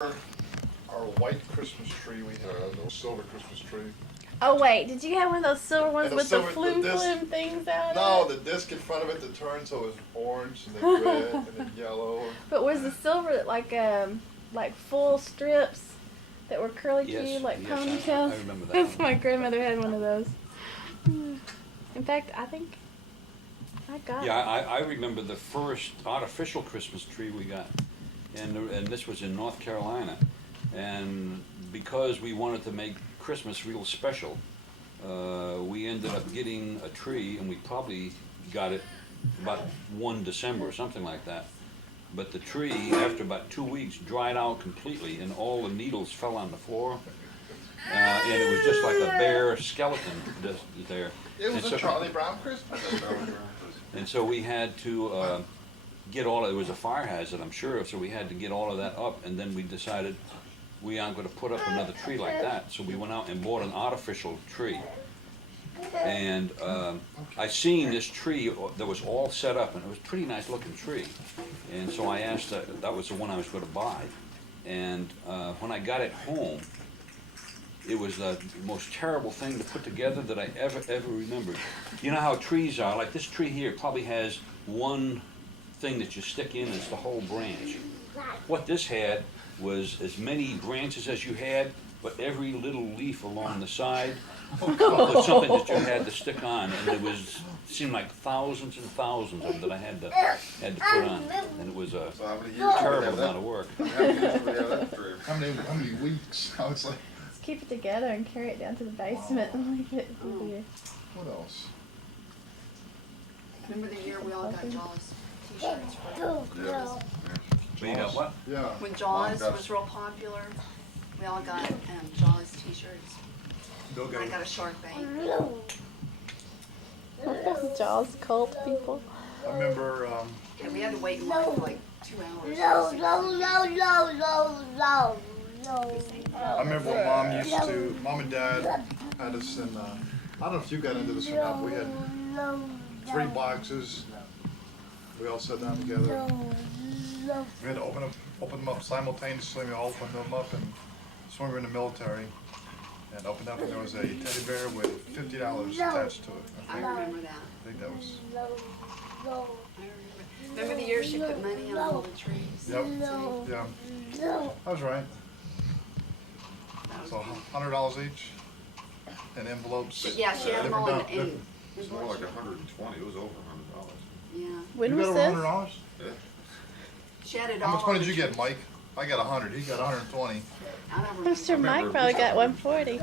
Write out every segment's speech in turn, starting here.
Our white Christmas tree we had, the silver Christmas tree. Oh wait, did you have one of those silver ones with the silver- flume the disc- flume things out? No, of it? the disc in front of it that turned so it was orange and then red and then yellow. But was the silver like full strips that were curly Yes, Q, like yes, ponytails? I remember that That's one. my grandmother had one of those. In fact, I think I got Yeah, it. I remember the first artificial Christmas tree we got, and this was in North Carolina, and because we wanted to make Christmas real special, we ended up getting a tree, and we probably got it about 1 December or something like that. But the tree, after about 2 weeks, dried out completely, and all the needles fell on the floor, and it was just like a bare skeleton there. It was And a so- Charlie Brown Christmas. And so we had to get all of it. Was a fire hazard, I'm sure, so we had to get all of that up, and then we decided we aren't going to put up another tree like that. So we went out and bought an artificial tree. And I seen this tree that was all set up, and it was a pretty nice looking tree. And so I asked, that was the one I was going to buy. And when I got it home, it was the most terrible thing to put together that I ever remembered. You know how trees are, like this tree here probably has one thing that you stick in, it's the whole branch. What this had was as many branches as you had, but every little leaf along the side was something that you had to stick on, and it seemed like thousands and thousands of them that I had to put on, and it was a So how many years terrible amount of work. How many years did we have that tree? How many weeks? I was like, Just keep it together and carry it down to the basement and leave it for you. what else? Remember the year we all got Jaws t-shirts for Christmas? We got what? Yeah. When Jaws Mom got- was real popular, we all got Jaws t-shirts. Bill I got got a shark bait. Jaws cult people. I remember, And we had to wait in line for like 2 hours. I remember when Mom and Dad had us in, I don't know if you got into this or not, but we had 3 boxes. We all sat down together. We had to open them up simultaneously. We all opened them up, and so we were in the military. And opened up, and there was a teddy bear with $50 attached to it. I remember that. I think that was. I remember. Remember the year she put money on all the trees? Yep. See? Yeah. I was right. That was So fun. $100 each, and envelopes. But yeah, she had them all in. It's more like 120. It was over $100. Yeah. When You was got this? over $100? Yeah. She had it all. How much money on did you the get, trees. Mike? I got 100. He got 120. I don't remember. Mr. Mike probably got 140.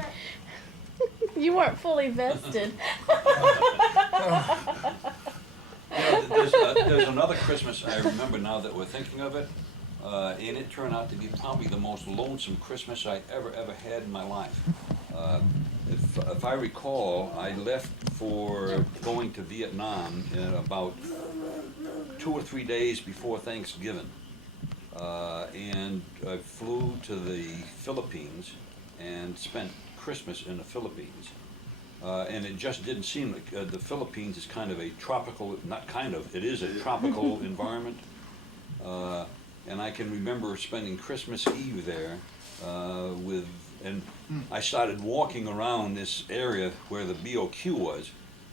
You weren't fully vested. There's another Christmas I remember now that we're thinking of it, and it turned out to be probably the most lonesome Christmas I ever had in my life. If I recall, I left for going to Vietnam in about 2 or 3 days before Thanksgiving, and I flew to the Philippines and spent Christmas in the Philippines. And it just didn't seem like the Philippines is kind of a tropical, not kind of, it is a tropical environment. And I can remember spending Christmas Eve there and I started walking around this area where the BOQ was.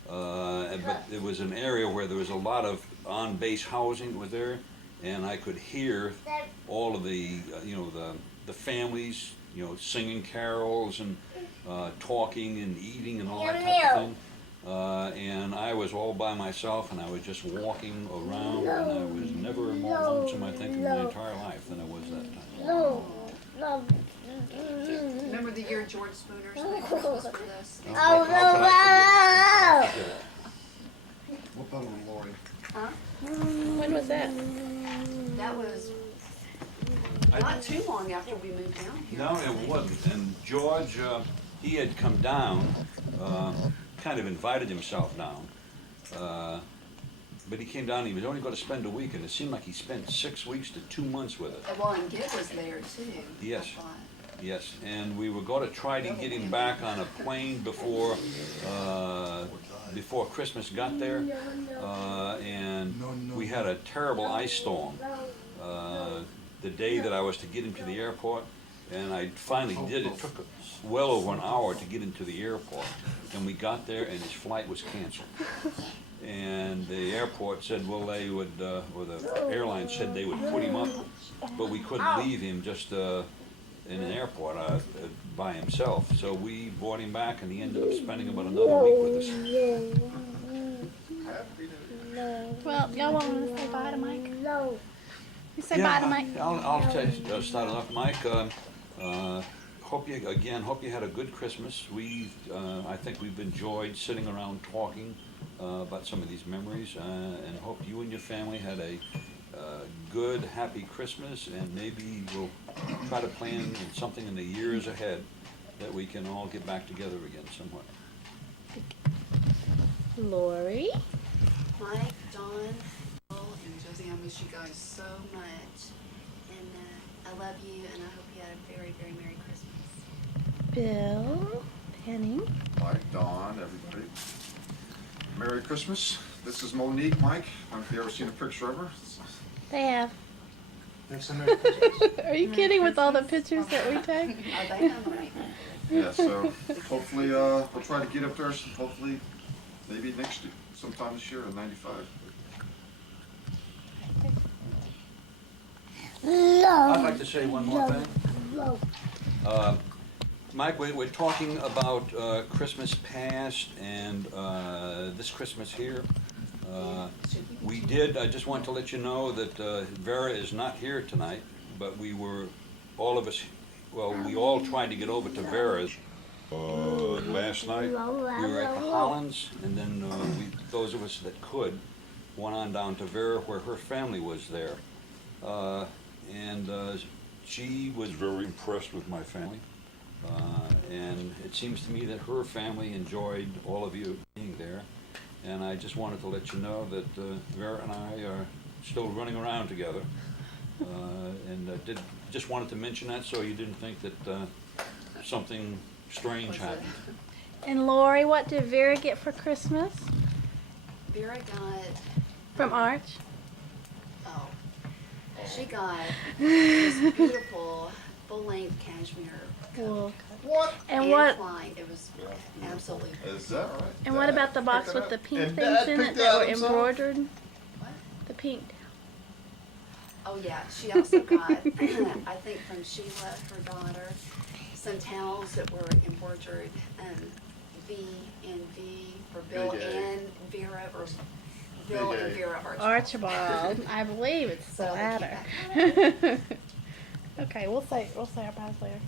But it was an area where there was a lot of on-base housing was there, and I could hear all of the, the families, singing carols and talking and eating and all that type of thing. And I was all by myself, and I was just walking around, and I was never more lonesome, I think, in my entire life than I was that time. Remember the year George Spooner spent Christmas with us? How can I forget it? What about little Lori? Huh? When was that? That was not too long after we moved down here. No, it wasn't. And George, he had come down, kind of invited himself down. But he came down, he was only going to spend a week, and it seemed like he spent 6 weeks to 2 months with it. Well, and Gib was there too. Yes. I thought. Yes, and we were going to try to get him back on a plane before Christmas got there, and we had a terrible ice storm. the day that I was to get him to the airport, and I finally did. It took well over an hour to get him to the airport, and we got there, and his flight was canceled. And the airport said, well, they would, or the airline said they would put him up, but we couldn't leave him just in an airport by himself. So we brought him back, and he ended up spending about another week with us. Well, y'all want to say bye to Mike? No. You say bye to Mike. I'll start it off, Mike. Hope you had a good Christmas. I think we've enjoyed sitting around talking about some of these memories, and hope you and your family had a good, happy Christmas, and maybe we'll try to plan something in the years ahead that we can all get back together again somewhat. Lori. Mike, Dawn, Phil, and Josie, I miss you guys so much. And I love you, and I hope you had a very, very Merry Christmas. Bill. Penny. Mike, Dawn, everybody. Merry Christmas. This is Monique, Mike. I don't know if you've ever seen a picture of her. They have. Thanks so Merry Christmas. Are you kidding with all the pictures that we take? Are they hungry? Yeah, so hopefully we'll try to get up there, hopefully maybe next year, sometime this year in '95. I'd like to say one more thing. No. Mike, we're talking about Christmas past and this Christmas here. I just want to let you know that Vera is not here tonight, but we all tried to get over to Vera's last night. We were at the Hollands, and then those of us that could went on down to Vera where her family was there. And she was very impressed with my family. And it seems to me that her family enjoyed all of you being there. And I just wanted to let you know that Vera and I are still running around together. Just wanted to mention that so you didn't think that something strange happened. And Lori, what did Vera get for Christmas? Vera got, From Arch? she got this beautiful full-length cashmere Cool. What? And what? Flying. It was absolutely Is that right? And what about the box with the pink And things Dad in it picked that out were himself? embroidered? What? The pink. Oh yeah, she also got, I think from Sheila, her daughter, some towels that were embroidered V and V for Bill Big A. and Vera, or Bill Big A. and Vera Archibald. I believe it's the So, latter. Okay, we'll say our byes later.